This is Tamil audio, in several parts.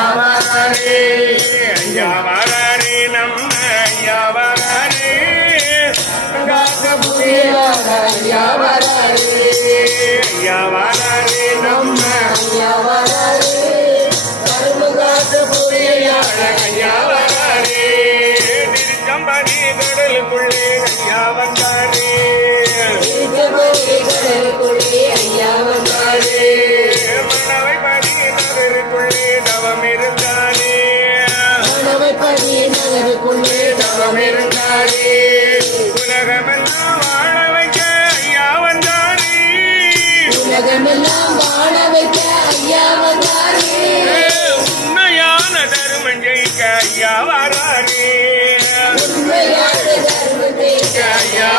ஐயாவரே ஐயாவரே நம் ஐயாவரே ஐயாவரே ஐயாவரே தவமிருந்தானே. கடவை படி நகருக்குள்ளே தவமிருந்தானே. உலகமெல்லாம் வாழ வைக்க ஐயா வந்தானே. உலகமெல்லாம் வாழ வைக்க ஐயா வந்தானே. உண்மையான தருமம் ஜெயிக்க ஐயா வரானே. உண்மையான தருமம் ஜெயிக்க ஐயா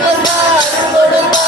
வந்தாலும் கொடுப்பார்